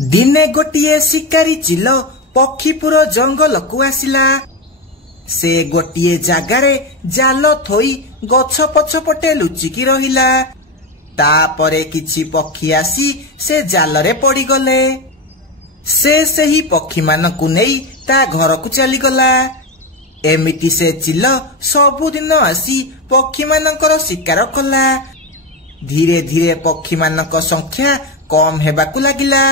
दिने गोटिए शिकारी चिल पक्षीपुर जंगल को आसिला। से गोटिए जगारे जाल थोई गछ पछपटे लुचिकी रहिला। तापरे किछि पक्षी आसी से जालरे पड़ीगले। से सही पक्षी मानकु नेई ता घर को चलीगला। एमिति से चिल सबुदिन आसी पक्षी मानकर शिकार कला। धीरे धीरे पक्षी मानक संख्या कम हेबाकु लागिला।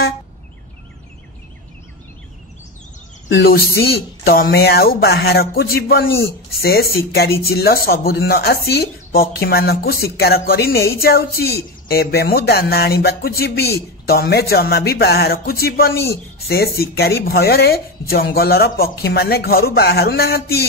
लुसी तमे आउ बाहर को जीवनी। से शिकारी चिल सबुदिन आसी पक्षी मानकु शिकार करी नेई जाउची। एबे मु दाना आनिबाकु जीवी। तमे जमा भी बाहर को जीवनी। से शिकारी भयरे जंगलर पक्षी माने घरु बाहरु नाहांती।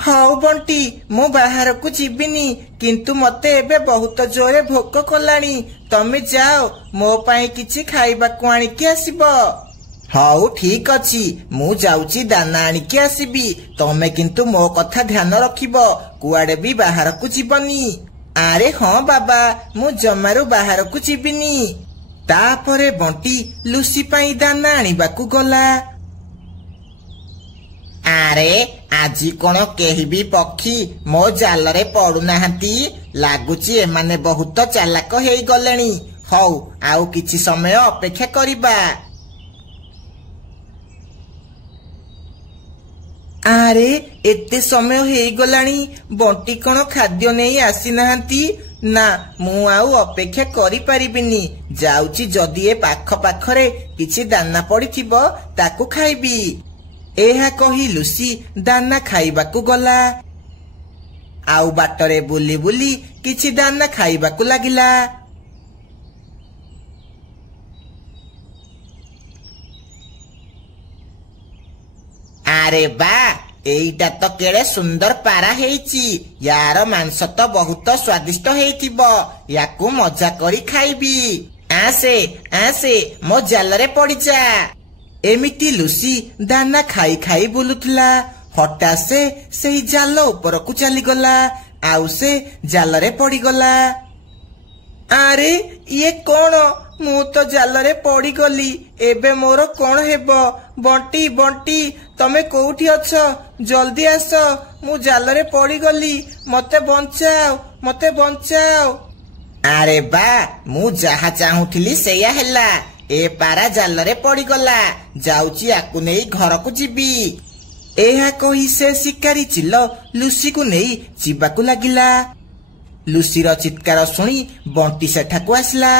हाउ बंटी मु बाहर को जीविनी, किंतु मते एबे बहुत जोरे भोक कलानी। तमे जाओ मो पाई किछि खाइबाकु आनिकी आसीबो। हाउ ठीक अछि, मु जाउची दाना आनिकी आसीबी। तमे किंतु मो कथा ध्यान रखिबो, कुआडे भी बाहर को जीवनी। आरे हाँ बाबा, मु जमारू बाहर को जीविनी। तापरे बंटी लुसी पाई दाना आनिबाकु गला। आरे आजी कोन केही भी पक्षी मो जालरे पड़ु नाहांती। लागुची एमाने बहुत चालाक हेई गलेनी। हौ आउ किछि समय अपेक्षा करिबा। आरे एते समय हेई गलानी, बंटी कोन खाद्य नेई आसी नाहांती। ना मु आउ अपेक्षा करि परिबिनी। जाउची जदि ए पाख पाखरे किछि दाना पड़िथिबो ताकु खाइबी। एहा कही लुसी दाना खाइबाकु गला। आउ बाटरे बुली बुली किछि दाना खाइबाकु लागिला। आरे बा, एइटा तो केड़े सुंदर पारा हेइची। यार मांस तो बहुत स्वादिष्ट हेइथिबो। याकु मजा करी खाइबी। आसे आसे मो जालरे पड़ी जा। एमिति लुसी दाना खाई खाई बुलुथला। हटा से सही जाल ऊपर को चलीगला। आउ से जालरे पड़ीगला। आरे ये कौन? मु तो जालरे पड़ीगली। एबे मोर कौन हेबो? बंटी बंटी तमे कोउठी अछ? जल्दी आस, मु जालरे पड़ीगली। मते बंचाओ, मते बंचाओ। आरे बा, मु जहा चाहुथिली सेया हेला। ए पारा जालरे पड़ीगला। जाउची आकु नेई घर को जीवी। एहा कही से शिकारी चिल लुसी को नेई जीवाकु लागिला। लुसीर चित्कार सुनी बंटी सेठाकु आसला।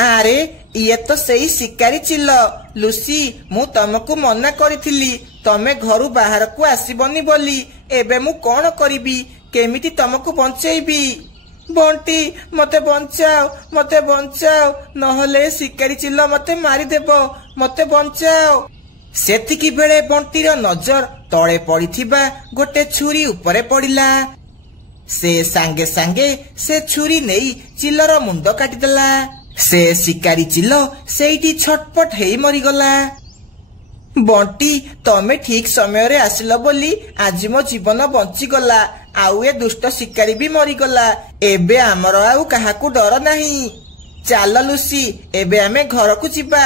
आरे ये तो सेई शिकारी चिल। लुसी मु तमकु मना करिथिली तमे घरु बाहर को आसीबनी बोली। एबे मु कोन करिबी? केमिति तमकु बंचेइबी? बंटी मते बंचाओ, मते बंचाओ, नहले शिकारी चिल मते मारी देबो। मते बंचाओ। सेतिकी बेले बंटीर नजर तळे पड़िथिबा गोटे छुरी उपरे पड़िला। से सांगे सांगे से छुरी नेई चिलर मुंड काटिदेला। से शिकारी चिल सेठी छटपट हेई मरिगला। बंटी तमे ठीक समय रे आसिल बोली आज मो जीवन बंची गला। आउ ए दुष्ट शिकारी भी मरिगला। एबे आमर आउ काहाकू डर नाही। चाल लुसी एबे आमे घर को जिबा।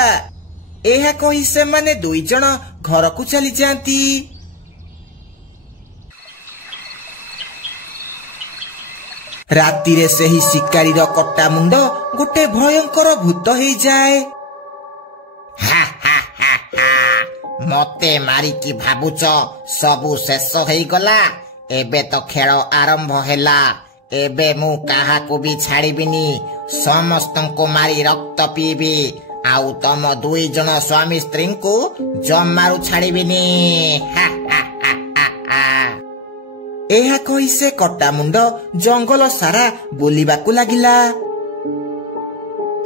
एहा कही से माने दुई जण घर को चली जाती। रातिरे सेही शिकारीर कटा मुंड गोटे भयंकर भूत हेई जाए। हा हा हा हा, मते मारिकी भाबुच सबु शेष हेई गला। एबे तो खेल आरंभ हेला। एबे मु काहाकू भी छाड़ीबिनी। समस्तंको मारी रक्त पीबी। आउ तम दुई जन स्वामी स्त्री को जमारू छाड़ीबिनी। हा हा हा हा हा। एहा कही से कटा मुंड जंगल सारा बुलिबाकु लागिला।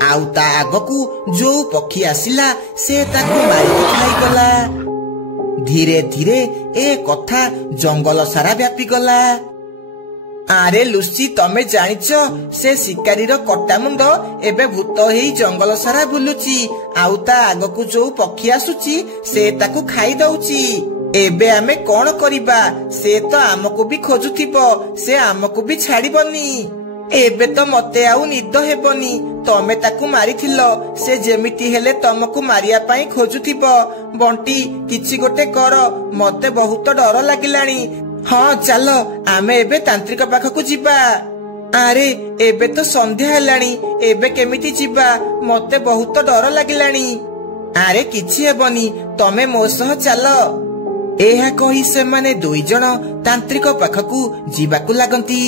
आउ ता आगकू जो पक्षी आसिला से ताकू मारी खाइगला। धीरे धीरे ए कथा जंगल सारा व्यापी गला। आरे लुसी तमे जानिच से शिकारीर कटा मुंड एबे भूत हेई जंगल सारा बुलुची। आउ ता आगकू जो पक्षी आसुची से ताकू खाई दउची। एबे आमे कोन करिबा? से तो आमको भी खोजुथिबो। से आमको भी छाड़ीबनी। ଏବେ ତ ମତେ ଆଉ ନିଦ ହେବନି। ତମେ ତାକୁ ମାରିଥିଲ, ସେ ଯେମିତି ହେଲେ ତମକୁ ମାରିବା ପାଇଁ ଖୋଜୁଥିବ। ବଣ୍ଟି କିଛି ଗୋଟେ କର, ମତେ ବହୁତ ଡର ଲାଗିଲାଣି। ହଁ ଚାଲ ଆମେ ଏବେ ତାନ୍ତ୍ରିକ ପାଖକୁ ଯିବା। ଆରେ ଏବେ ତ ସନ୍ଧ୍ୟା ହେଲାଣି, ଏବେ କେମିତି ଯିବା? ମତେ ବହୁତ ଡର ଲାଗିଲାଣି। ଆରେ କିଛି ହେବନି, ତମେ ମୋ ସହ ଚାଲ। ଏହା କହି ସେମାନେ ଦୁଇ ଜଣ ତାନ୍ତ୍ରିକ ପାଖକୁ ଯିବାକୁ ଲାଗନ୍ତି।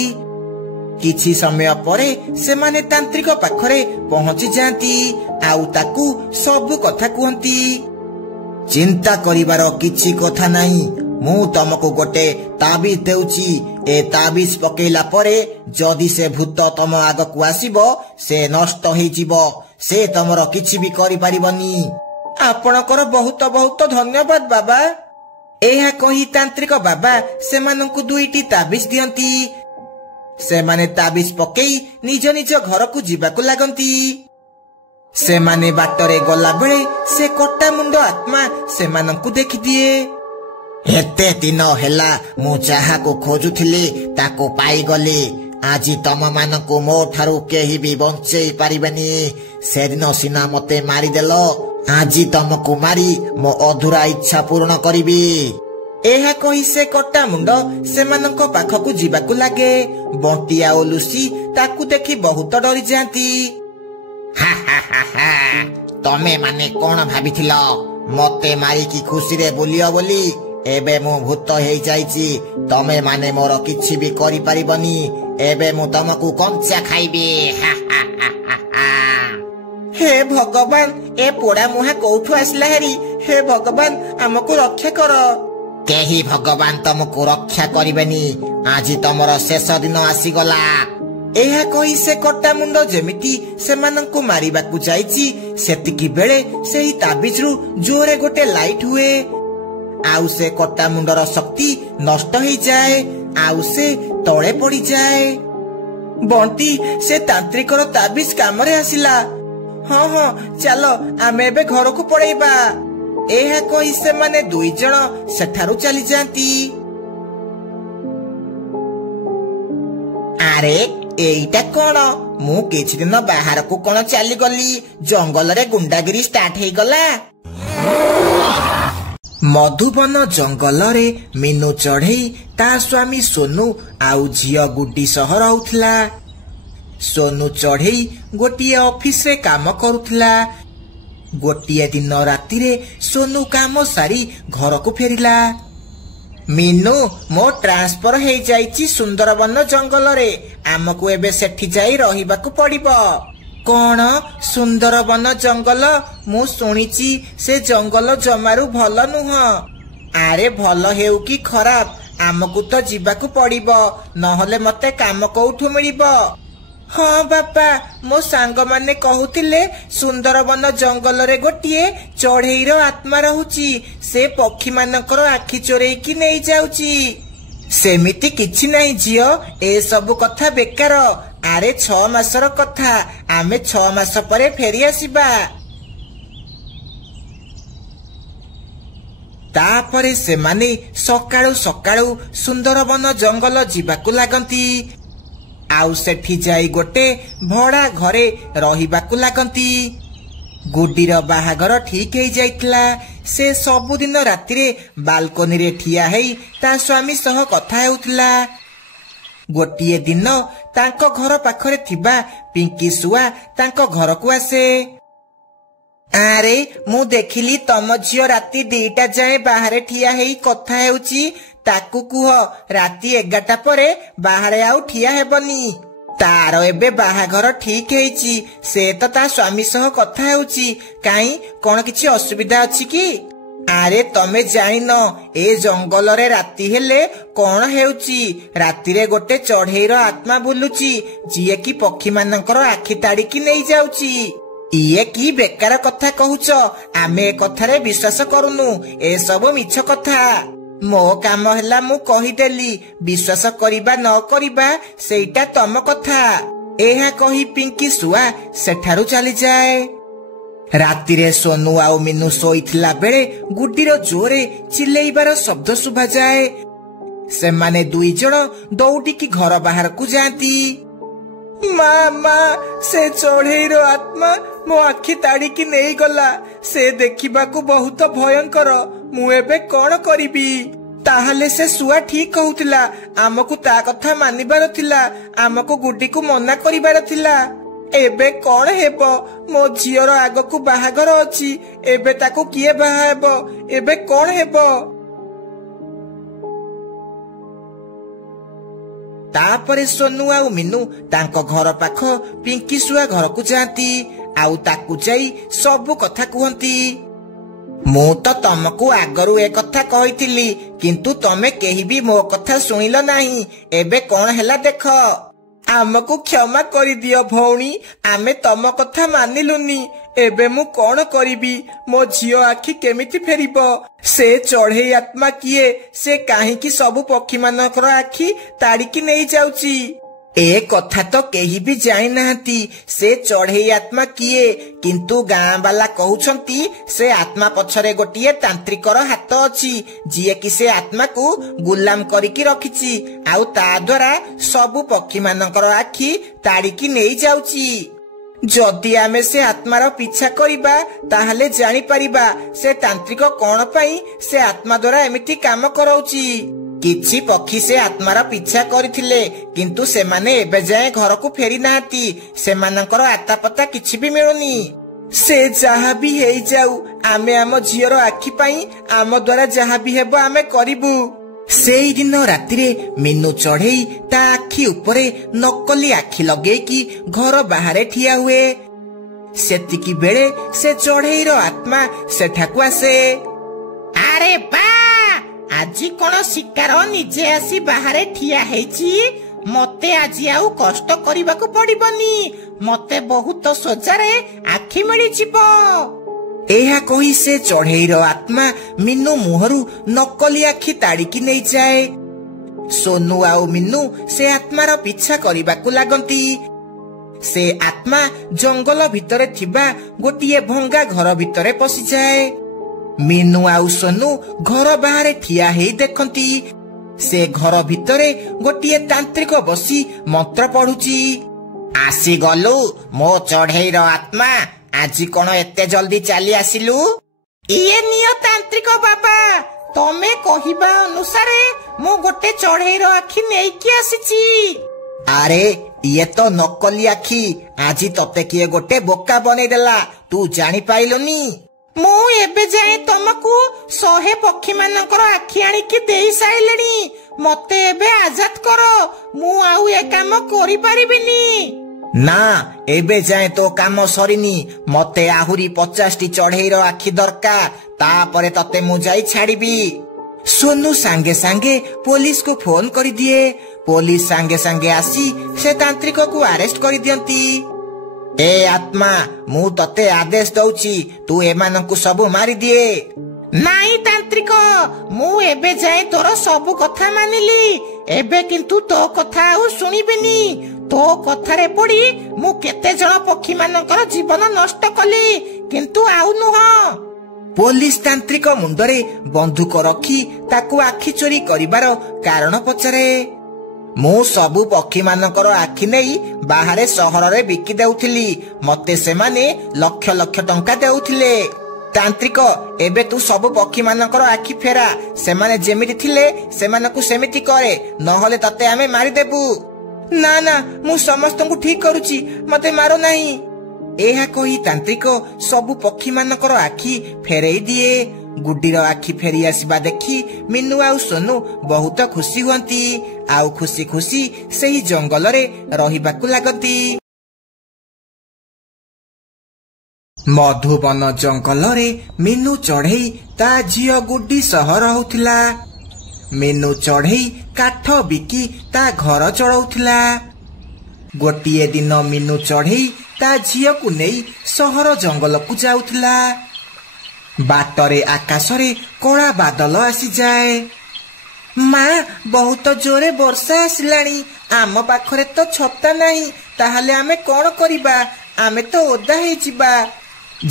କିଛି ସମୟ ପରେ ସେମାନେ ତାନ୍ତ୍ରିକ ପାଖରେ ପହଞ୍ଚି ଯାଆନ୍ତି ଆଉ ତାକୁ ସବୁ କଥା କୁହନ୍ତି। ଚିନ୍ତା କରିବାର କିଛି କଥା ନାହିଁ, ମୁଁ ତମକୁ ଗୋଟେ ତାବିଜ ଦେଉଛି। ଏ ତାବିଜ ପକେଇଲା ପରେ ଯଦି ସେ ଭୂତ ତମ ଆଗକୁ ଆସିବ, ସେ ନଷ୍ଟ ହେଇଯିବ। ସେ ତମର କିଛି ବି କରିପାରିବନି। ଆପଣଙ୍କର ବହୁତ ବହୁତ ଧନ୍ୟବାଦ ବାବା। ଏହା କହି ତାନ୍ତ୍ରିକ ବାବା ସେମାନଙ୍କୁ ଦୁଇଟି ତାବିଜ ଦିଅନ୍ତି। ସେମାନେ ତାବିଜ ପକେଇ ନିଜ ନିଜ ଘରକୁ ଯିବାକୁ ଲାଗନ୍ତି। ସେମାନେ ବାଟରେ ଗଲାବେଳେ ସେ କଟା ମୁଣ୍ଡ ଆତ୍ମା ସେମାନଙ୍କୁ ଦେଖିଦିଏ। ଏତେ ଦିନ ହେଲା ମୁଁ ଯାହାକୁ ଖୋଜୁଥିଲି ତାକୁ ପାଇଗଲି। ଆଜି ତମମାନଙ୍କୁ ମୋ ଠାରୁ କେହି ବି ବଞ୍ଚେଇ ପାରିବେନି। ସେଦିନ ସିନା ମତେ ମାରିଦେଲ, ଆଜି ତମକୁ ମାରି ମୋ ଅଧୁରା ଇଚ୍ଛା ପୂରଣ କରିବି। ଏହା କହି ସେ କଟା ମୁଣ୍ଡ ସେମାନଙ୍କ ପାଖକୁ ଯିବାକୁ ଲାଗେ। ବଣ୍ଟି ଆଉ ଲୁସି ତାକୁ ଦେଖି ବହୁତ ଡରିଯାଆନ୍ତି। ତମେ ମାନେ କଣ ଭାବିଥିଲ ମତେ ମାରିକି ଖୁସିରେ ବୁଲିବ ବୋଲି? ଏବେ ମୁଁ ଭୂତ ହେଇଯାଇଛି, ତମେ ମାନେ ମୋର କିଛି ବି କରିପାରିବନି। ଏବେ ମୁଁ ତମକୁ କଞ୍ଚା ଖାଇବି। ହେ ଭଗବାନ, ଏ ପୋଡା ମୁହାଁ କୋଉଠୁ ଆସିଲା ହେରି? ହେ ଭଗବାନ, ଆମକୁ ରକ୍ଷା କର। କେହି ଭଗବାନ ତମକୁ ରକ୍ଷା କରିବେନି। ଆଜି ତମର ଶେଷ ଦିନ ଆସିଗଲା। ଏହା କହି ସେ କଟା ମୁଣ୍ଡ ଯେମିତି ସେମାନଙ୍କୁ ମାରିବାକୁ ଯାଇଛି, ସେତିକି ବେଳେ ସେହି ତାବିଜରୁ ଜୋରେ ଗୋଟେ ଲାଇଟ୍ ହୁଏ ଆଉ ସେ କଟା ମୁଣ୍ଡର ଶକ୍ତି ନଷ୍ଟ ହେଇଯାଏ ଆଉ ସେ ତଳେ ପଡିଯାଏ। ବଣ୍ଟି, ସେ ତାନ୍ତ୍ରିକର ତାବିଜ କାମରେ ଆସିଲା। ହଁ ହଁ ଚାଲ ଆମେ ଏବେ ଘରକୁ ପଳେଇବା। ଏହା କହି ସେମାନେ ଦୁଇ ଜଣ ସେଠାରୁ ଚାଲିଯାଆନ୍ତି। ଆରେ ଏଇଟା କଣ? ମୁଁ କିଛି ଦିନ ବାହାରକୁ କଣ ଚାଲିଗଲି, ଜଙ୍ଗଲରେ ଗୁଣ୍ଡାଗିରି ଷ୍ଟାର୍ଟ ହେଇଗଲା। ମଧୁବନ ଜଙ୍ଗଲରେ ମିନୁ ଚଢେଇ ତା ସ୍ୱାମୀ ସୋନୁ ଆଉ ଝିଅ ଗୁଡି ସହ ରହୁଥିଲା। ସୋନୁ ଚଢେଇ ଗୋଟିଏ ଅଫିସରେ କାମ କରୁଥିଲା। ଗୋଟିଏ ଦିନ ରାତିରେ ସୋନୁ କାମ ସାରି ଘରକୁ ଫେରିଲା। ମିନୁ, ମୋ ଟ୍ରାନ୍ସଫର ହେଇଯାଇଛି ସୁନ୍ଦରବନ ଜଙ୍ଗଲରେ। ଆମକୁ ଏବେ ସେଠି ଯାଇ ରହିବାକୁ ପଡିବ। କଣ ସୁନ୍ଦରବନ ଜଙ୍ଗଲ? ମୁଁ ଶୁଣିଛି ସେ ଜଙ୍ଗଲ ଜମାରୁ ଭଲ ନୁହଁ। ଆରେ ଭଲ ହେଉ କି ଖରାପ, ଆମକୁ ତ ଯିବାକୁ ପଡିବ, ନହେଲେ ମତେ କାମ କୋଉଠୁ ମିଳିବ? ହଁ ବାପା, ମୋ ସାଙ୍ଗମାନେ କହୁଥିଲେ ସୁନ୍ଦରବନ ଜଙ୍ଗଲରେ ଗୋଟିଏ ଚଢେଇର ଆତ୍ମା ରହୁଛି। ସେ ପକ୍ଷୀମାନଙ୍କର ଆଖି ଚୋରେଇକି ନେଇଯାଉଛି। ସେମିତି କିଛି ନାହିଁ ଝିଅ, ଏସବୁ କଥା ବେକାର। ଆରେ 6 ମାସର କଥା, ଆମେ 6 ମାସ ପରେ ଫେରି ଆସିବା। ତାପରେ ସେମାନେ ସକାଳୁ ସକାଳୁ ସୁନ୍ଦରବନ ଜଙ୍ଗଲ ଯିବାକୁ ଲାଗନ୍ତି ଆଉ ସେଠି ଯାଇ ଗୋଟେ ଭଡା ଘରେ ରହିବାକୁ ଲାଗନ୍ତି। ଗୁଡିର ବାହାଘର ଠିକ ହେଇଯାଇଥିଲା। ସେ ସବୁଦିନ ରାତିରେ ବାଲକୋନିରେ ଠିଆ ହେଇ ତା ସ୍ୱାମୀ ସହ କଥା ହେଉଥିଲା। ଗୋଟିଏ ଦିନ ତାଙ୍କ ଘର ପାଖରେ ଥିବା ପିଙ୍କି ଶୁଆ ତାଙ୍କ ଘରକୁ ଆସେ। ଆରେ ମୁଁ ଦେଖିଲି ତମ ଝିଅ ରାତି 2ଟା ଯାଏ ବାହାରେ ଠିଆ ହେଇ କଥା ହେଉଛି। ତାକୁ କୁହ ରାତି 11ଟା ପରେ ବାହାରେ ଆଉ ଠିଆ ହେବନି। ତାର ଏବେ ବାହାଘର ଠିକ ହେଇଛି, ସେ ତ ତା ସ୍ୱାମୀ ସହ କଥା ହେଉଛି। କାହିଁ, କଣ କିଛି ଅସୁବିଧା ଅଛି କି? ଆରେ ତମେ ଜାଣିନ ଏ ଜଙ୍ଗଲରେ ରାତି ହେଲେ କଣ ହେଉଛି? ରାତିରେ ଗୋଟେ ଚଢେଇର ଆତ୍ମା ବୁଲୁଛି, ଯିଏକି ପକ୍ଷୀମାନଙ୍କର ଆଖି ତାଡିକି ନେଇଯାଉଛି। ଇଏ କି ବେକାର କଥା କହୁଛ? ଆମେ ଏ କଥାରେ ବିଶ୍ୱାସ କରୁନୁ, ଏସବୁ ମିଛ କଥା। ମୋ କାମ ହେଲା ମୁଁ କହିଦେଲି, ବିଶ୍ୱାସ କରିବା ନ କରିବା ସେଇଟା ତମ କଥା। ଏହା କହି ପିଙ୍କି ଶୁଆ ସେଠାରୁ ଚାଲିଯାଏ। ରାତିରେ ସୋନୁ ଆଉ ମିନୁ ଶୋଇଥିଲା ବେଳେ ଗୁଡିର ଜୋରେ ଚିଲେଇବାର ଶବ୍ଦ ଶୁଭାଯାଏ। ସେମାନେ ଦୁଇ ଜଣ ଦୌଡ଼ିକି ଘର ବାହାରକୁ ଯାଆନ୍ତି। ମା ମା ସେ ଚଢେଇର ଆତ୍ମା ମୋ ଆଖି ତାଡିକି ନେଇଗଲା। ସେ ଦେଖିବାକୁ ବହୁତ ଭୟଙ୍କର। ମୁଁ ଏବେ କଣ କରିବି? ତାହେଲେ ସେ ଶୁଆ ଠିକ କହୁଥିଲା। ଆମକୁ ତା କଥା ମାନିବାର ଥିଲା। ଆମକୁ ଗୁଡିକୁ ମନା କରିବାର ଥିଲା। ଏବେ କଣ ହେବ? ମୋ ଝିଅର ଆଗକୁ ବାହାଘର ଅଛି। ଏବେ ତାକୁ କିଏ ବାହା ହେବ? ଏବେ କଣ ହେବ? ତାପରେ ସୋନୁ ଆଉ ମିନୁ ତାଙ୍କ ଘର ପାଖ ପିଙ୍କି ଶୁଆ ଘରକୁ ଯାଆନ୍ତି। ଆଉ ତାକୁ ଯାଇ ସବୁ କଥା କୁହନ୍ତି। ମୁଁ ତ ତମକୁ ଆଗରୁ ଏ କଥା କହିଥିଲି, କିନ୍ତୁ ତମେ କେହି ବି ମୋ କଥା ଶୁଣିଲ ନାହିଁ। ଏବେ କଣ ହେଲା ଦେଖ। ଆମକୁ କ୍ଷମା କରିଦିଅ ଭଉଣୀ, ଆମେ ତମ କଥା ମାନିଲୁନି। ଏବେ ମୁଁ କଣ କରିବି? ମୋ ଝିଅ ଆଖି କେମିତି ଫେରିବ? ସେ ଚଢେଇ ଆତ୍ମା କିଏ? ସେ କାହିଁକି ସବୁ ପକ୍ଷୀମାନଙ୍କର ଆଖି ତାଡିକି ନେଇଯାଉଛି? ଏ କଥା ତ କେହି ବି ଜାଣିନାହାନ୍ତି ସେ ଚଢେଇ ଆତ୍ମା କିଏ। କିନ୍ତୁ ଗାଁ ବାଲା କହୁଛନ୍ତି ସେ ଆତ୍ମା ପଛରେ ଗୋଟିଏ ତାନ୍ତ୍ରିକର ହାତ ଅଛି, ଯିଏକି ସେ ଆତ୍ମାକୁ ଗୁଲାମ କରିକି ରଖିଛି। ଆଉ ତା ଦ୍ୱାରା ସବୁ ପକ୍ଷୀମାନଙ୍କର ଆଖି ତାଡିକି ନେଇଯାଉଛି। ଯଦି ଆମେ ସେ ଆତ୍ମାର ପିଛା କରିବା ତାହେଲେ ଜାଣିପାରିବା ସେ ତାନ୍ତ୍ରିକ କଣ ପାଇଁ ସେ ଆତ୍ମା ଦ୍ୱାରା ଏମିତି କାମ କରାଉଛି। କିଛି ପକ୍ଷୀ ସେ ଆତ୍ମାର ପିଛା କରିଥିଲେ, କିନ୍ତୁ ସେମାନେ ଏବେ ଯାଏ ଘରକୁ ଫେରି ନାହାନ୍ତି। ସେମାନଙ୍କର ଆତାପତା କିଛି ବି ମିଳୁନି। ସେ ଯାହା ବି ହେଇଯାଉ, ଆମେ ଆମ ଝିଅର ଆଖି ପାଇଁ ଆମ ଦ୍ୱାରା ଯାହା ବି ହେବ ଆମେ କରିବୁ। ସେଇଦିନ ରାତିରେ ମିନୁ ଚଢେଇ ତା ଆଖି ଉପରେ ନକଲି ଆଖି ଲଗେଇକି ଘର ବାହାରେ ଠିଆ ହୁଏ। ସେତିକି ବେଳେ ସେ ଚଢେଇର ଆତ୍ମା ସେଠାକୁ ଆସେ। ଆରେ ବା, ଆଜି କଣ ଶିକାର ନିଜେ ଆସି ବାହାରେ ଠିଆ ହେଇଛି। ମତେ ଆଜି ଆଉ କଷ୍ଟ କରିବାକୁ ପଡିବନି। ମତେ ବହୁତ ସଜାରେ ଆଖି ମିଳିଯିବ। ଏହା କହି ସେ ଚଢେଇର ଆତ୍ମା ମିନୁ ମୁହଁରୁ ନକଲି ଆଖି ତାଡିକି ନେଇଯାଏ। ସୋନୁ ଆଉ ମିନୁ ସେ ଆତ୍ମାର ପିଛା କରିବାକୁ ଲାଗନ୍ତି। ସେ ଆତ୍ମା ଜଙ୍ଗଲ ଭିତରେ ଥିବା ଗୋଟିଏ ଭଙ୍ଗା ଘର ଭିତରେ ପଶିଯାଏ। ମିନୁ ଆଉ ସୋନୁ ଘର ବାହାରେ ଠିଆ ହେଇ ଦେଖନ୍ତି। ସେ ଘର ଭିତରେ ଗୋଟିଏ ତାନ୍ତ୍ରିକ ବସି ମନ୍ତ୍ର ପଢୁଛି। ଆସିଗଲୁ ମୋ ଚଢେଇର ଆତ୍ମା, ଆଜି କଣ ଏତେ ଜଲ୍ଦି ଚାଲି ଆସିଲୁ? ଇଏ ନିଅ ତାନ୍ତ୍ରିକ ବାବା, ତମେ କହିବା ଅନୁସାରେ ମୁଁ ଗୋଟେ ଚଢେଇର ଆଖି ନେଇକି ଆସିଛି। ଆରେ ଇଏ ତ ନକଲି ଆଖି। ଆଜି ତତେ କିଏ ଗୋଟେ ବୋକା ବନେଇଦେଲା, ତୁ ଜାଣିପାଇଲୁନି? ମୁଁ ଏବେ ଯାଏ ତମକୁ 100 ପକ୍ଷୀ ମାନଙ୍କର ଆଖି ଆଣିକି ଦେଇ ସାରିଲିଣି। ମତେ ଏବେ ଆଜାଦ କର, ମୁଁ ଆଉ ଏ କାମ କରିପାରିବିନି। ନା, ଏବେ ଯାଏ ତୋ କାମ ସରିନି। ମତେ ଆହୁରି 50ଟି ଚଢେଇର ଆଖି ଦରକାର, ତାପରେ ତତେ ମୁଁ ଯାଇ ଛାଡିବି। ସୋନୁ ସାଙ୍ଗେ ସାଙ୍ଗେ ପୋଲିସକୁ ଫୋନ କରିଦିଏ। ପୋଲିସ ସାଙ୍ଗେ ସାଙ୍ଗେ ଆସି ସେ ତାନ୍ତ୍ରିକକୁ ଆରେଷ୍ଟ କରିଦିଅନ୍ତି। ଏ ଆତ୍ମା, ମୁଁ ତତେ ଆଦେଶ ଦଉଛି, ତୁ ଏମାନଙ୍କୁ ସବୁ ମାରିଦିଏ। ନାଇଁ ତାନ୍ତ୍ରିକ, ମୁଁ ଏବେ ଯାଏ ତୋର ସବୁ କଥା ମାନିଲି। ଏବେ କିନ୍ତୁ ତୋ କଥା ଆଉ ଶୁଣିବିନି। ତୋ କଥାରେ ପଡି ମୁଁ କେତେ ଜଣ ପକ୍ଷୀ ମାନଙ୍କର ଜୀବନ ନଷ୍ଟ କଲି, କିନ୍ତୁ ଆଉ ନୁହଁ। ପୋଲିସ ତାନ୍ତ୍ରିକ ମୁଣ୍ଡରେ ବନ୍ଧୁକ ରଖି ତାକୁ ଆଖି ଚୋରି କରିବାର କାରଣ ପଚାରେ। ମୁଁ ସବୁ ପକ୍ଷୀ ମାନଙ୍କର ଆଖି ନେଇ ବାହାରେ ସହରରେ ବିକି ଦେଉଥିଲି। ମତେ ସେମାନେ ଲକ୍ଷ ଲକ୍ଷ ଟଙ୍କା ଦେଉଥିଲେ। ତାନ୍ତ୍ରିକ, ଏବେ ତୁ ସବୁ ପକ୍ଷୀ ମାନଙ୍କର ଆଖି ଫେରା। ସେମାନେ ଯେମିତି ଥିଲେ ସେମାନଙ୍କୁ ସେମିତି କରେ, ନହେଲେ ତତେ ଆମେ ମାରିଦେବୁ। ନା ନା, ମୁଁ ସମସ୍ତଙ୍କୁ ଠିକ କରୁଛି, ମତେ ମାର ନାହିଁ। ଏହା କହି ତାନ୍ତ୍ରିକ ସବୁ ପକ୍ଷୀ ମାନଙ୍କର ଆଖି ଫେରେଇ ଦିଏ। ଗୁଡିର ଆଖି ଫେରି ଆସିବା ଦେଖି ମିନୁ ଆଉ ସୋନୁ ବହୁତ ଖୁସି ହୁଅନ୍ତି। ଆଉ ଖୁସି ଖୁସି ସେହି ଜଙ୍ଗଲରେ ରହିବାକୁ ଲାଗନ୍ତି। ମଧୁବନ ଜଙ୍ଗଲରେ ମିନୁ ଚଢେଇ ତା ଝିଅ ଗୁଡି ସହ ରହୁଥିଲା। ମିନୁ ଚଢେଇ କାଠ ବିକି ତା ଘର ଚଳଉଥିଲା। ଗୋଟିଏ ଦିନ ମିନୁ ଚଢେଇ ତା ଝିଅକୁ ନେଇ ସହର ଜଙ୍ଗଲକୁ ଯାଉଥିଲା। ବାଟରେ ଆକାଶରେ କଳା ବାଦଲ ଆସିଯାଏ। ମା, ବହୁତ ଜୋରେ ବର୍ଷା ଆସିଲାଣି। ଆମ ପାଖରେ ତ ଛତା ନାହିଁ, ତାହେଲେ ଆମେ କଣ କରିବା? ଆମେ ତ ଓଦା ହେଇଯିବା।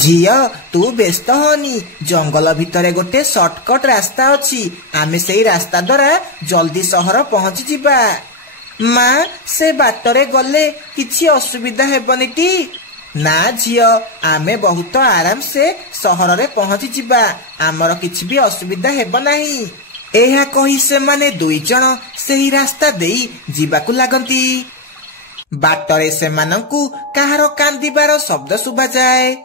ଝିଅ, ତୁ ବ୍ୟସ୍ତ ହନି। ଜଙ୍ଗଲ ଭିତରେ ଗୋଟେ ସର୍ଟକଟ ରାସ୍ତା ଅଛି। ଆମେ ସେଇ ରାସ୍ତା ଦ୍ୱାରା ଜଲ୍ଦି ସହର ପହଞ୍ଚିଯିବା। ମା ସେ ବାଟରେ ଗଲେ କିଛି ଅସୁବିଧା ହେବନି ଟି? ନା ଝିଅ, ଆମେ ବହୁତ ଆରାମସେ ସହରରେ ପହଞ୍ଚି ଯିବା। ଆମର କିଛି ବି ଅସୁବିଧା ହେବ ନାହିଁ। ଏହା କହି ସେମାନେ ଦୁଇ ଜଣ ସେହି ରାସ୍ତା ଦେଇ ଯିବାକୁ ଲାଗନ୍ତି। ବାଟରେ ସେମାନଙ୍କୁ କାହାର କାନ୍ଦିବାର ଶବ୍ଦ ଶୁଭାଯାଏ।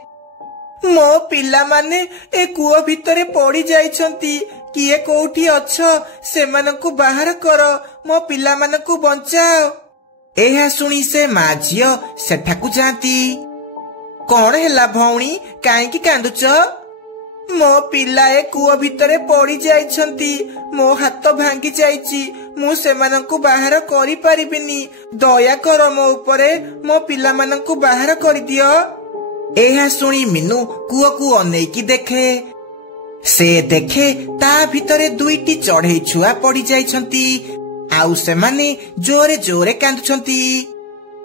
ମୋ ପିଲାମାନେ ଏ କୂଅ ଭିତରେ ପଡି ଯାଇଛନ୍ତି। କିଏ କୋଉଠି ଅଛ? ସେମାନଙ୍କୁ ବାହାର କର। ମୋ ପିଲାମାନଙ୍କୁ ବଞ୍ଚାଅ। ଏହା ଶୁଣି ସେ ମା ଝିଅ ସେଠାକୁ ଯାଆନ୍ତି। କଣ ହେଲା ଭଉଣୀ, କାହିଁକି କାନ୍ଦୁଛ? ମୋ ପିଲା ଏ କୂଅ ଭିତରେ ପଡି ଯାଇଛନ୍ତି। ମୋ ହାତ ଭାଙ୍ଗି ଯାଇଛି। ମୁଁ ସେମାନଙ୍କୁ ବାହାର କରିପାରିବିନି। ଦୟାକର ମୋ ଉପରେ। ମୋ ପିଲାମାନଙ୍କୁ ବାହାର କରିଦିଅ। ଏହା ଶୁଣି ମିନୁ କୂଅକୁ ଅନେଇକି ଦେଖେ। ସେ ଦେଖେ ତା ଭିତରେ ଦୁଇଟି ଚଢେଇ ଛୁଆ ପଡି ଯାଇଛନ୍ତି। ଆଉ ସେମାନେ ଜୋରେ ଜୋରେ କାନ୍ଦୁଛନ୍ତି।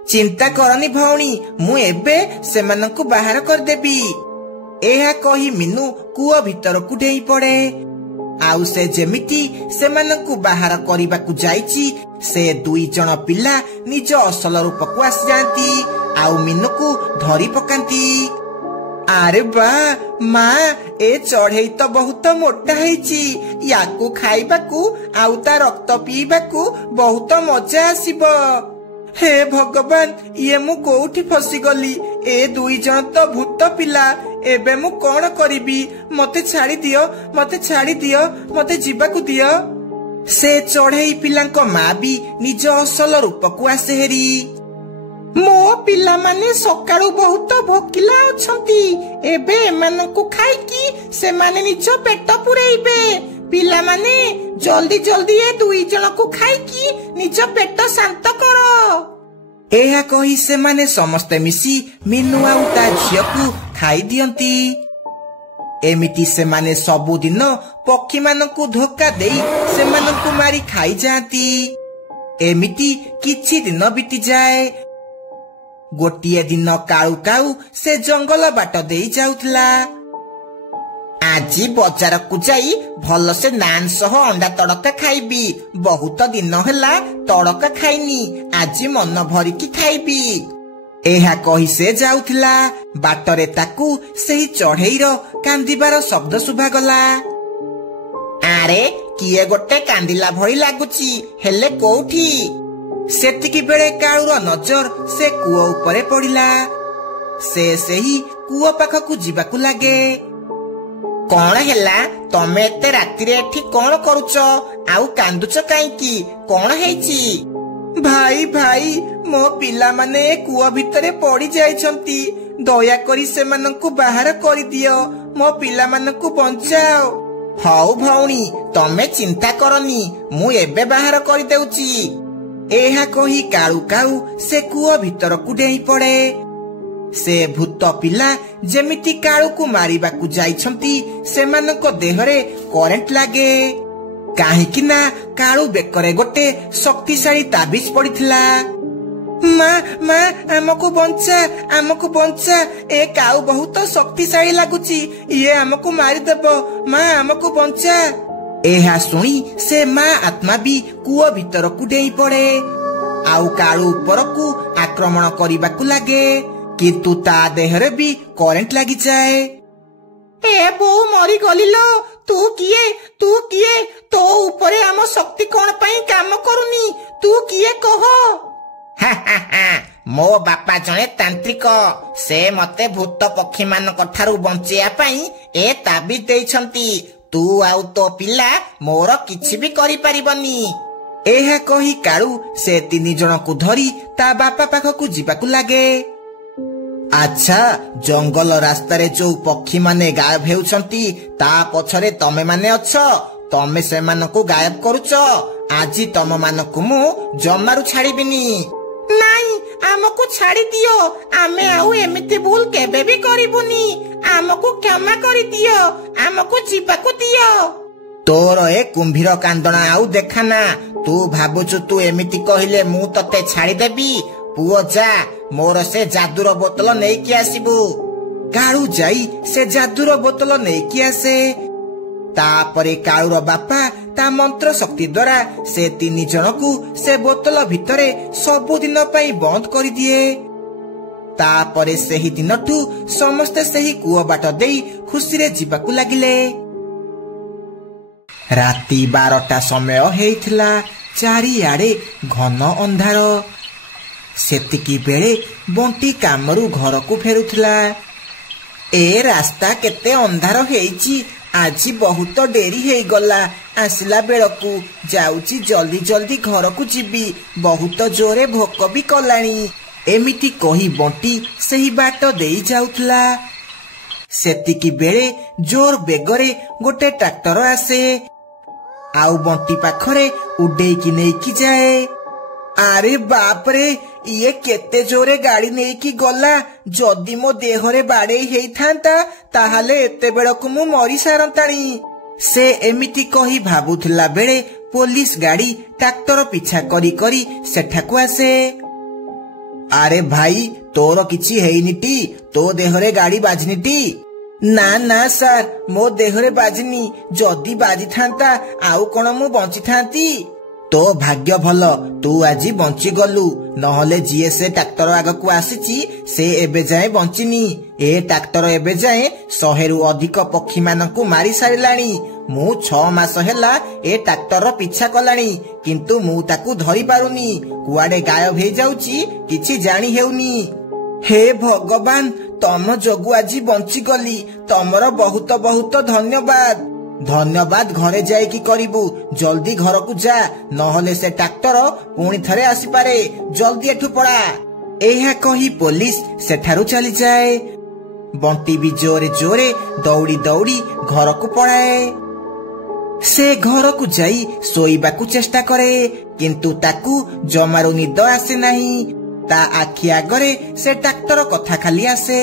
ଚିନ୍ତା କରନି ଭଉଣୀ, ମୁଁ ଏବେ ସେମାନଙ୍କୁ ବାହାର କରିଦେବି। ଏହା କହି ମିନୁ କୂଅ ଭିତରକୁ ଡେଇଁ ପଡେ। ଆଉ ସେ ଯେମିତି ସେମାନଙ୍କୁ ବାହାର କରିବାକୁ ଯାଇଛି, ସେ ଦୁଇ ଜଣ ପିଲା ନିଜ ଅସଲ ରୂପକୁ ଆସିଯାଆନ୍ତି ଆଉ ମିନୁକୁ ଧରି ପକାନ୍ତି। ଆରେ ବା ମା, ଏ ଚଢେଇ ତ ବହୁତ ମୋଟା ହେଇଛି। ୟାକୁ ଖାଇବାକୁ ଆଉ ତା ରକ୍ତ ପିଇବାକୁ ବହୁତ ମଜା ଆସିବ। ହେ ଭଗବାନ, ଇଏ ମୁଁ କୋଉଠି ଫସିଗଲି? ଏ ଦୁଇ ଜଣ ତ ଭୂତ ପିଲା। ଏବେ ମୁଁ କଣ କରିବି? ମତେ ଛାଡି ଦିଅ, ମତେ ଛାଡି ଦିଅ, ମତେ ଯିବାକୁ ଦିଅ। ସେ ଚଢେଇ ପିଲାଙ୍କ ମା ବି ନିଜ ଅସଲ ରୂପକୁ ଆସେ ହେରି। ମୋ ପିଲାମାନେ ସକାଳୁ ବହୁତ ଭୋକିଲା ଅଛନ୍ତି। ଏବେ ଏମାନଙ୍କୁ ଖାଇକି ସେମାନେ ନିଜ ପେଟ ପୂରେଇବେ। ପିଲାମାନେ ଜଲ୍ଦି ଜଲ୍ଦି ଏ ଦୁଇ ଜଣକୁ ଖାଇକି ନିଜ ପେଟ ଶାନ୍ତ କର। ଏହା କହି ସେମାନେ ସମସ୍ତେ ମିଶି ମିନୁ ଆଉ ତା ଝିଅକୁ ଖାଇଦିଅନ୍ତି। ଏମିତି ସେମାନେ ସବୁଦିନ ପକ୍ଷୀମାନଙ୍କୁ ଧୋକା ଦେଇ ସେମାନଙ୍କୁ ମାରି ଖାଇଯାଆନ୍ତି। ଏମିତି କିଛି ଦିନ ବିତିଯାଏ। ଗୋଟିଏ ଦିନ କାଉ କାଉ ସେ ଜଙ୍ଗଲ ବାଟ ଦେଇ ଯାଉଥିଲା। ଆଜି ବଜାରକୁ ଯାଇ ଭଲସେ ନାନ୍ ସହ ଅଣ୍ଡା ତଡକା ଖାଇବି। ବହୁତ ଦିନ ହେଲା ତଡକା ଖାଇନି। ଆଜି ମନ ଭରିକି ଖାଇବି। ଏହା କହି ସେ ଯାଉଥିଲା। ବାଟରେ ତାକୁ ସେହି ଚଢେଇର କାନ୍ଦିବାର ଶବ୍ଦ ଶୁଭାଗଲା। ଆରେ, କିଏ ଗୋଟେ କାନ୍ଦିଲା ଭଳି ଲାଗୁଛି, ହେଲେ କୋଉଠି? ସେତିକି ବେଳେ କାଳୁର ନଜର ସେ କୂଅ ଉପରେ ପଡିଲା। ସେ ସେହି କୂଅ ପାଖକୁ ଯିବାକୁ ଲାଗେ। କଣ ହେଲା? ତମେ ଏତେ ରାତିରେ ଏଠି କଣ କରୁଛ? ଆଉ କାନ୍ଦୁଛ କାହିଁକି? କଣ ହେଇଛି? ଭାଇ ଭାଇ, ମୋ ପିଲାମାନେ ଏ କୂଅ ଭିତରେ ପଡି ଯାଇଛନ୍ତି। ଦୟାକରି ସେମାନଙ୍କୁ ବାହାର କରିଦିଅ। ମୋ ପିଲାମାନଙ୍କୁ ବଞ୍ଚାଅ। ହଉ ଭଉଣୀ, ତମେ ଚିନ୍ତା କରନି, ମୁଁ ଏବେ ବାହାର କରିଦେଉଛି। ଏହା କହି କାଳୁ କାଉ ସେ କୂଅ ଭିତରକୁ ଡେଇଁ ପଡେ। ସେ ଭୂତ ପିଲା ଯେମିତି କାଳୁକୁ ମାରିବାକୁ ଯାଇଛନ୍ତି, ସେମାନଙ୍କ ଦେହରେ କରେଣ୍ଟ ଲାଗେ। କାହିଁକି ନା କାଳୁ ବେକରେ ଗୋଟେ ଶକ୍ତିଶାଳୀ ତାବିଜ ପଡିଥିଲା। ମା ମା, ଆମକୁ ବଞ୍ଚା, ଆମକୁ ବଞ୍ଚା। ଏ କାଉ ବହୁତ ଶକ୍ତିଶାଳୀ ଲାଗୁଛି। ଇଏ ଆମକୁ ମାରିଦେବ। ମା, ଆମକୁ ବଞ୍ଚା। ଏହା ଶୁଣି ସେ ମା ଆତ୍ମା ବି କୂଅ ଭିତରକୁ ଡେଇଁ ପଡେ ଆଉ କାଳୁ ଉପରକୁ ଆକ୍ରମଣ କରିବାକୁ ଲାଗେ। କିନ୍ତୁ ତା ଦେହରେ ବି କରେଣ୍ଟ ଲାଗିଯାଏ। ଏ ବୋଉ, ମରିଗଲି ଲୋ। ତୁ କିଏ? ତୁ କିଏ? ତୋ ଉପରେ ଆମ ଶକ୍ତି କଣ ପାଇଁ କାମ କରୁନି? ତୁ କିଏ କହ? ମୋ ବାପା ଜଣେ ତାନ୍ତ୍ରିକ। ସେ ମତେ ଭୂତ ପକ୍ଷୀ ମାନଙ୍କ ଠାରୁ ବଞ୍ଚେଇବା ପାଇଁ ଏ ତାବିଜ ଦେଇଛନ୍ତି। ତୁ ଆଉ ତୋ ପିଲା ମୋର କିଛି ବି କରିପାରିବନି। ଏହା କହି କାଳୁ ସେ ତିନି ଜଣକୁ ଧରି ତା ବାପା ପାଖକୁ ଯିବାକୁ ଲାଗେ। ଆଚ୍ଛା, ଜଙ୍ଗଲ ରାସ୍ତାରେ ଯୋଉ ପକ୍ଷୀ ମାନେ ଗାୟବ ହେଉଛନ୍ତି, ତା ପଛରେ ତମେ ମାନେ ଅଛ। ତମେ ସେମାନଙ୍କୁ ଗାୟବ କରୁଛ। ଆଜି ତମ ମାନଙ୍କୁ ମୁଁ ଜମାରୁ ଛାଡିବିନି। ନାଇଁ, ଆମକୁ ଛାଡି ଦିଅ। ଆମେ ଆଉ ଏମିତି ଭୁଲ କେବେ ବି କରିବୁନି। ଆମକୁ କ୍ଷମା କରିଦିଅ। ଆମକୁ ଯିବାକୁ ଦିଅ। ତୋର ଏ କୁମ୍ଭୀର କାନ୍ଦଣା ଆଉ ଦେଖାନା। ତୁ ଭାବୁଛୁ ତୁ ଏମିତି କହିଲେ ମୁଁ ତତେ ଛାଡିଦେବି? ପୁଅ ଯା, ମୋର ସେ ଯାଦୁର ବୋତଲ ନେଇକି ଆସିବୁ। କାଳୁ ଯାଇ ସେ ଯାଦୁର ବୋତଲ ନେଇକି ଆସେ। ତାପରେ କାଳୁର ବାପା ତା ମନ୍ତ୍ର ଶକ୍ତି ଦ୍ୱାରା ସେ 3 ଜଣକୁ ସେ ବୋତଲ ଭିତରେ ସବୁଦିନ ପାଇଁ ବନ୍ଦ କରିଦିଏ। ତାପରେ ସେହି ଦିନଠୁ ସମସ୍ତେ ସେହି କୂଅ ବାଟ ଦେଇ ଖୁସିରେ ଯିବାକୁ ଲାଗିଲେ। ରାତି 12ଟା ସମୟ ହେଇଥିଲା। ଚାରିଆଡେ ଘନ ଅନ୍ଧାର। ସେତିକି ବେଳେ ବଣ୍ଟି କାମରୁ ଘରକୁ ଫେରୁଥିଲା। ଏ ରାସ୍ତା କେତେ ଅନ୍ଧାର ହେଇଛି, ଆଜି ବହୁତ ଡେରି ହେଇଗଲା। ଆସିଲା ବେଳକୁ ଯାଉଛି ଜଲ୍ଦି ଜଲ୍ଦି ଘରକୁ ଯିବି, ବହୁତ ଜୋରେ ଭୋକ ବି କଲାଣି। ଏମିତି କହି ବଣ୍ଟି ସେହି ବାଟ ଦେଇ ଯାଉଥିଲା। ସେତିକି ବେଳେ ଜୋର ବେଗରେ ଗୋଟେ ଟ୍ରାକ୍ଟର ଆସେ, ଆଉ ବଣ୍ଟି ପାଖରେ ଉଡେଇକି ନେଇକି ଯାଏ। ଆରେ ବାପରେ, ଇଏ କେତେ ଜୋରେ ଗାଡି ନେଇକି ଗଲା। ଯଦି ମୋ ଦେହରେ ବାଡେଇ ହେଇଥାନ୍ତା ତାହେଲେ ଏତେବେଳକୁ ମୁଁ ମରି ସାରନ୍ତାଣି। ସେ ଏମିତି କହି ଭାବୁଥିଲା ବେଳେ ପୋଲିସ ଗାଡି ଟ୍ରାକ୍ଟର ପିଛା କରି କରି ସେଠାକୁ ଆସେ। ଆରେ ଭାଇ, ତୋର କିଛି ହେଇନିଟି? ତୋ ଦେହରେ ଗାଡି ବାଜିନିଟି? ନା ନା ସାର୍, ମୋ ଦେହରେ ବାଜିନି। ଯଦି ବାଜିଥାନ୍ତା ଆଉ କଣ ମୁଁ ବଞ୍ଚିଥାନ୍ତି? ତୋ ଭାଗ୍ୟ ଭଲ, ତୁ ଆଜି ବଞ୍ଚିଗଲୁ। ନହେଲେ ଯିଏ ସେ ଟ୍ରାକ୍ଟର ଆଗକୁ ଆସିଛି ସେ ଏବେ ଯାଏ ବଞ୍ଚିନି। ଏ ଟ୍ରାକ୍ଟର ଏବେ ଯାଏ 100ରୁ ଅଧିକ ପକ୍ଷୀ ମାନଙ୍କୁ ମାରି ସାରିଲାଣି। ମୁଁ 6 ମାସ ହେଲା ଏ ଟ୍ରାକ୍ଟର ପିଛା କଲାଣି, କିନ୍ତୁ ମୁଁ ତାକୁ ଧରି ପାରୁନି। କୁଆଡେ ଗାୟବ ହେଇଯାଉଛି, କିଛି ଜାଣି ହେଉନି। ହେ ଭଗବାନ, ତମ ଯୋଗୁ ଆଜି ବଞ୍ଚିଗଲି। ତମର ବହୁତ ବହୁତ ଧନ୍ୟବାଦ। ଧନ୍ୟବାଦ ଘରେ ଯାଇକି କରିବୁ। ଜଲ୍ଦି ଘରକୁ ଯା, ନହେଲେ ସେ ଟ୍ରାକ୍ଟର ପୁଣି ଥରେ ଆସିପାରେ। ଜଲ୍ଦି ଏଠୁ ପଳା। ଏହା କହି ପୋଲିସ ସେଠାରୁ ଚାଲିଯାଏ। ବଣ୍ଟି ବି ଜୋରେ ଜୋରେ ଦୌଡ଼ି ଦୌଡ଼ି ଘରକୁ ପଳାଏ। ସେ ଘରକୁ ଯାଇ ଶୋଇବାକୁ ଚେଷ୍ଟା କରେ, କିନ୍ତୁ ତାକୁ ଜମାରୁ ନିଦ ଆସେ ନାହିଁ। ତା ଆଖି ଆଗରେ ସେ ଟ୍ରାକ୍ଟର କଥା ଖାଲି ଆସେ।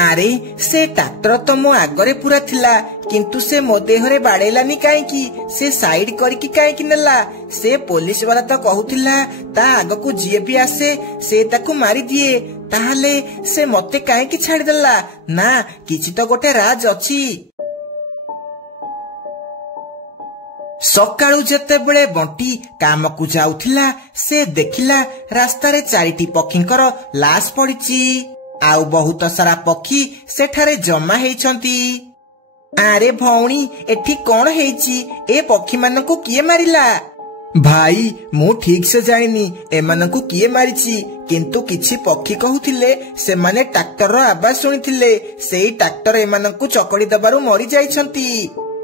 ଆରେ, ସେ ଟ୍ରାକ୍ଟର ତ ମୋ ଆଗରେ ପୁରା ଥିଲା, କିନ୍ତୁ ସେ ମୋ ଦେହରେ ବାଡେଇଲାନି କାହିଁକି? ସେ ସାଇଡ କରିକି କାହିଁକି ନେଲା? ସେ ପୋଲିସ ବାଲା ତ କହୁଥିଲା ତା ଆଗକୁ ଯିଏ ବି ଆସେ ସେ ତାକୁ ମାରିଦିଏ। ତାହେଲେ ସେ ମତେ କାହିଁକି ଛାଡିଦେଲା? ନା, କିଛି ତ ଗୋଟେ ରାଜ ଅଛି। ସକାଳୁ ଯେତେବେଳେ ବଣ୍ଟି କାମକୁ ଯାଉଥିଲା, ସେ ଦେଖିଲା ରାସ୍ତାରେ 4ଟି ପକ୍ଷୀଙ୍କର ଲାଶ ପଡିଛି, ଆଉ ବହୁତ ସାରା ପକ୍ଷୀ ସେଠାରେ ଜମା ହେଇଛନ୍ତି। ଆରେ ଭଉଣୀ, ଏଠି କଣ ହେଇଛି? ଏ ପକ୍ଷୀମାନଙ୍କୁ କିଏ ମାରିଲା? ଭାଇ, ମୁଁ ଠିକ ସେ ଜାଣିନି ଏମାନଙ୍କୁ କିଏ ମାରିଛି, କିନ୍ତୁ କିଛି ପକ୍ଷୀ କହୁଥିଲେ ସେମାନେ ଟ୍ରାକ୍ଟରର ଆବାଜ ଶୁଣିଥିଲେ। ସେଇ ଟ୍ରାକ୍ଟର ଏମାନଙ୍କୁ ଚକଡି ଦେବାରୁ ମରି ଯାଇଛନ୍ତି।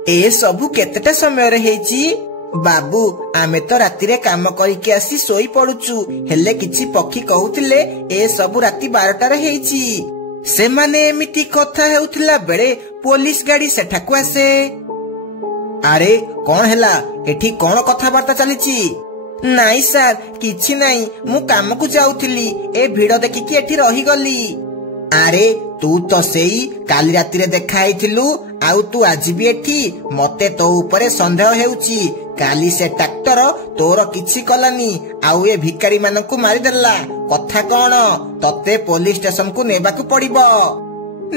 ଏ ସବୁ କେତେଟା ସମୟରେ ହେଇଛି? ବାବୁ, ଆମେ ତ ରାତିରେ କାମ କରିକି ଆସି ଶୋଇ ପଡୁଛୁ, ହେଲେ କିଛି ପକ୍ଷୀ କହୁଥିଲେ ଏ ସବୁ ରାତି 12ଟାରେ ହେଇଛି। ସେମାନେ ଏମିତି କଥା ହେଉଥିଲା ବେଳେ ପୋଲିସ ଗାଡି ସେଠାକୁ ଆସେ। ଆରେ କଣ ହେଲା? ଏଠି କଣ କଥାବାର୍ତ୍ତା ଚାଲିଛି? ନାଇଁ ସାର୍, କିଛି ନାଇଁ, ମୁଁ କାମକୁ ଯାଉଥିଲି, ଏ ଭିଡ ଦେଖିକି ଏଠି ରହିଗଲି। ଆରେ, ତୁ ତ ସେଇ କାଲି ରାତିରେ ଦେଖା ହେଇଥିଲୁ, ଆଉ ତୁ ଆଜି ବି ଏଠି? ମତେ ତୋ ଉପରେ ସନ୍ଦେହ ହେଉଛି। କାଲି ସେ ଟ୍ରାକ୍ଟର ତୋର କିଛି କଲାନି, ଆଉ ଏ ଭିକାରୀ ମାନଙ୍କୁ ମାରିଦେଲା। କଥା କଣ? ତତେ ପୋଲିସ ଷ୍ଟେସନକୁ ନେବାକୁ ପଡିବ।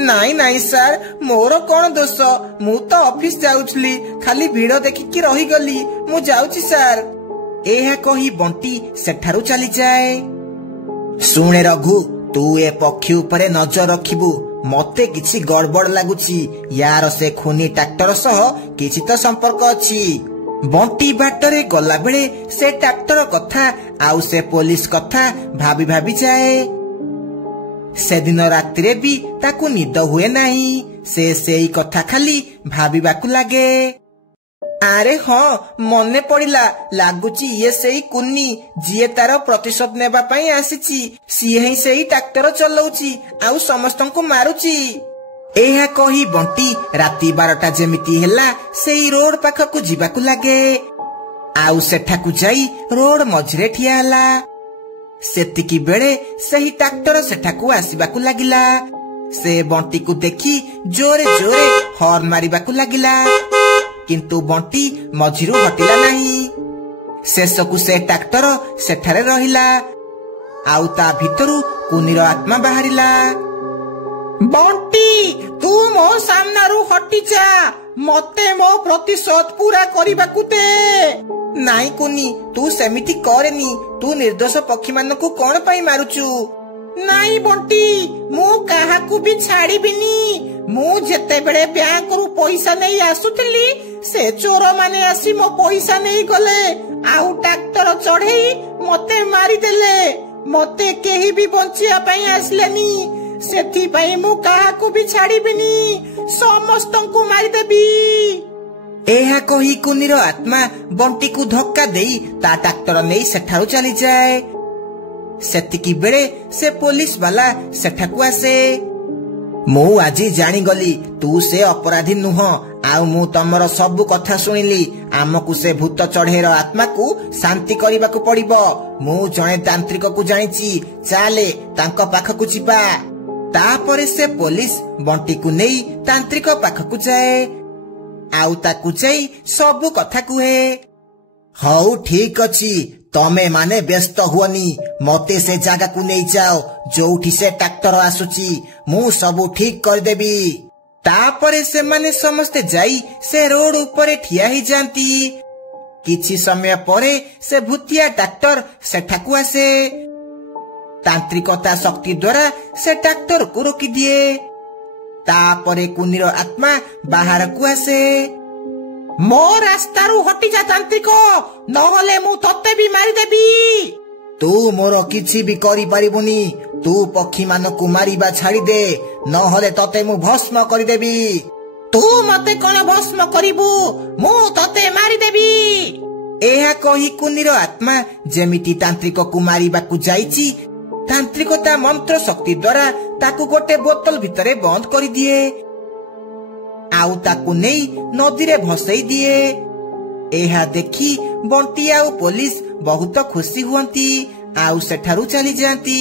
ନାଇଁ ନାଇଁ ସାର୍, ମୋର କଣ ଦୋଷ? ମୁଁ ତ ଅଫିସ ଯାଉଥିଲି, ଖାଲି ଭିଡ ଦେଖିକି ରହିଗଲି। ମୁଁ ଯାଉଛି ସାର୍। ଏହା କହି ବଣ୍ଟି ସେଠାରୁ ଚାଲିଯାଏ। ଶୁଣେ ରଘୁ, ତୁ ଏ ପକ୍ଷୀ ଉପରେ ନଜର ରଖିବୁ। ମତେ କିଛି ଗଡବଡ ଲାଗୁଛି। ୟାର ସେ ଖୁନି ଟ୍ରାକ୍ଟର ସହ କିଛି ତ ସମ୍ପର୍କ ଅଛି। ବଣ୍ଟି ବାଟରେ ଗଲାବେଳେ ସେ ଟ୍ରାକ୍ଟର କଥା ଆଉ ସେ ପୋଲିସ କଥା ଭାବି ଭାବି ଯାଏ। ସେଦିନ ରାତିରେ ବି ତାକୁ ନିଦ ହୁଏ ନାହିଁ। ସେ ସେଇ କଥା ଖାଲି ଭାବିବାକୁ ଲାଗେ। ଆରେ ହଁ, ମନେ ପଡିଲା, ଲାଗୁଛି ଇଏ ସେଇ କୁନି ଯିଏ ତାର ପ୍ରତିଶୋଧ ନେବା ପାଇଁ ଆସିଛି। ସିଏ ହିଁ ସେଇ ଟ୍ରାକ୍ଟର ଚଲାଉଛି ଆଉ ସମସ୍ତଙ୍କୁ ମାରୁଛି। ଏହା କହି ବଣ୍ଟି ରାତି 12ଟା ଯେମିତି ହେଲା ସେଇ ରୋଡ ପାଖକୁ ଯିବାକୁ ଲାଗେ, ଆଉ ସେଠାକୁ ଯାଇ ରୋଡ ମଝିରେ ଠିଆ ହେଲା। ସେତିକି ବେଳେ ସେହି ଟ୍ରାକ୍ଟର ସେଠାକୁ ଆସିବାକୁ ଲାଗିଲା। ସେ ବଣ୍ଟିକୁ ଦେଖି ଜୋରେ ଜୋରେ ହର୍ନ ମାରିବାକୁ ଲାଗିଲା, କିନ୍ତୁ ବଣ୍ଟି ମଝିରୁ ହଟିଲା ନାହିଁ। ଶେଷକୁ ସେ ଟ୍ରାକ୍ଟର ସେଠାରେ ରହିଲା, ଆଉ ତା ଭିତରୁ କୁନିର ଆତ୍ମା ବାହାରିଲା। ବଣ୍ଟି, ତୁ ମୋ ସାମ୍ନାରୁ हटी जा मते मो प्रतिशोध पूरा करबाकू दे। नाई कुनी तू सेमिति करेनी तू निर्दोष पक्षी मानकू कोन पाई मारुचू। नाई बंटी मु काहाकू भी छाड़ीबिनी मु जेते बेले बैंक रु पैसा नहीं आसुथिली से चोर माने आसी मो पैसा नहीं गले आउ ट्रैक्टर चढ़ेई मते मारी देले मते केही भी बंचिया पई आसलेनी सेथि पई मु काहाकू भी छाड़ीबिनी समस्तंकू मारी देबी। एहा कही कुनीर आत्मा बंटी को धक्का देई ता ट्रैक्टर नहीं सेठारु चली जाए। सेतिकी बेले से पुलिस वाला सेठाकू आसे। मु आजी जानी गली तू से अपराधी नुह आउ मु तमर सब कथा सुनिली आमकू से भूत चढ़ेर आत्मा को शांति करबा को पड़िबो। मु जणे तांत्रिक को जानिची चाले तांको पाखकू जिबा। तापरे से पुलिस बंटी को नेई तांत्रिक पाखकू जाए आउ ताकू जाई सब कथा कुहे। हौ ठीक अछि तमे माने व्यस्त हुअनी मते से जगह को नहीं जाओ जोठी से ट्रैक्टर आसुची मु सब ठीक कर देबी। तापरे से माने समस्ते जाई से रोड ऊपर ठिया ही जानती। किछि समय परे से भूतिया ट्रैक्टर सेठाकू आसे। तांत्रिकता शक्ति द्वारा से ट्रैक्टर को रोकी दिए। तापरे कुनीर आत्मा बाहर को आसे। मो रास्तारू हटी जा तांत्रिक नहले मु तते भी मारी देबी। तू मोर किछि भी करि परिबुनी तू पक्षी मानकू मारिबा छाड़ी दे नहले तते मु भस्म करि देबी। तू मते कोन भस्म करिबू मु तते मारी देबी। एहा कही कुनीर आत्मा जेमिति तांत्रिक को मारिबा को जाईची तांत्रिकता मंत्र शक्ति द्वारा ताकू गोटे बोतल भितरे बंद करि दिए आउ ताकू नहीं नदी रे भसई दिए। एहा देखी बंटी आउ पुलिस बहुत खुशी हुअंती आउ सेठारु चली जाती।